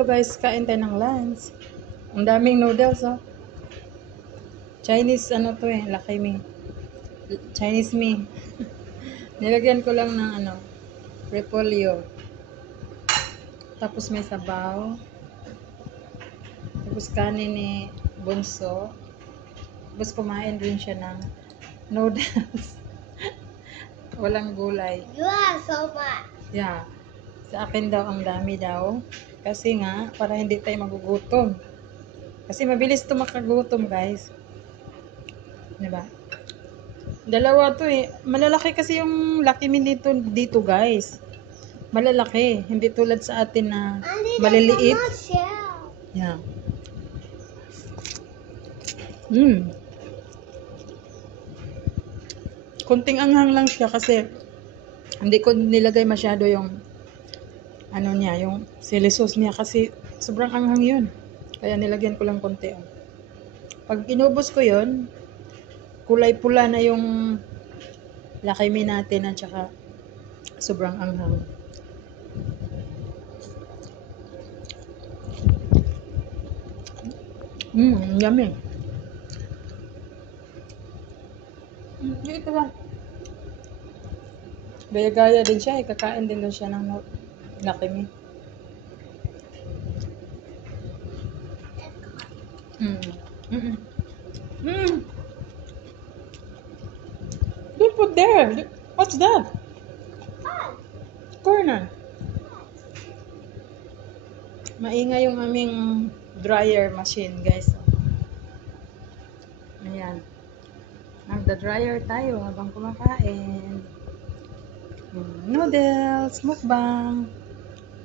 Hello guys, kain tayo ng lunch. Ang daming noodles, oh. Chinese, ano to eh, Lucky Me. Chinese me. Nilagyan ko lang ng, repolyo. Tapos may sabaw. Tapos kanin ni Bunso. Tapos kumain din siya ng noodles. Walang gulay. You are so much. Yeah. Sa akin daw, ang dami daw. Kasi nga, para hindi tayo magugutom. Kasi mabilis to makagutom, guys. Diba? Dalawa to eh. Malalaki kasi yung Lucky Me dito, guys. Malalaki. Hindi tulad sa atin na maliliit. Yeah. Kunting anghang lang siya kasi hindi ko nilagay masyado yung yung chili sauce niya kasi sobrang anghang yun. Kaya nilagyan ko lang konti. Pag inubos ko yun, kulay pula na yung Lucky Me natin at saka sobrang anghang. Yummy. Ito ba? Gaya-gaya din siya. Kakain din daw siya ng Lucky Me. Don't put there. What's that? Corn. Maingay yung aming dryer machine, guys. Ayan. Nagda-dryer tayo habang kumakain. Noodles, mukbang.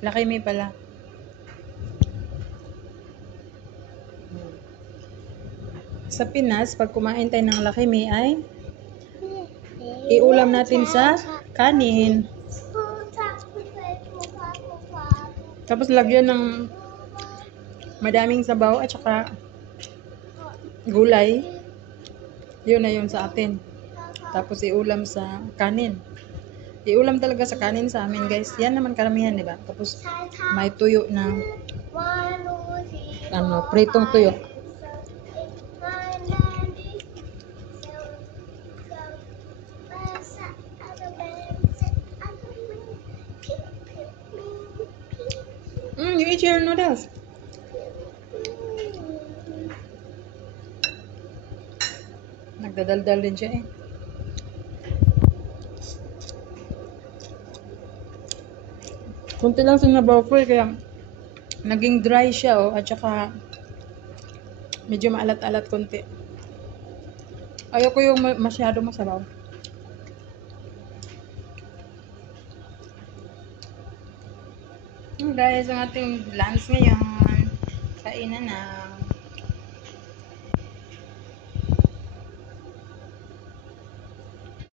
Lucky Me pala. Sa Pinas, pag kumain tayo ng Lucky Me ay iulam natin sa kanin. Tapos lagyan ng madaming sabaw at saka gulay. Yun na yun sa atin. Tapos iulam sa kanin. Iulam talaga sa kanin sa amin, guys. Yan naman karamihan, di ba? Tapos may tuyo na pritong tuyo. You eat your noodles. Nagdadaldal din siya eh. Kunti lang sinabaw ko eh, kaya naging dry siya oh, at saka medyo maalat-alat konti. Ayoko yung masyado masabaw. Guys, ang ating lunch ngayon. Kainan na.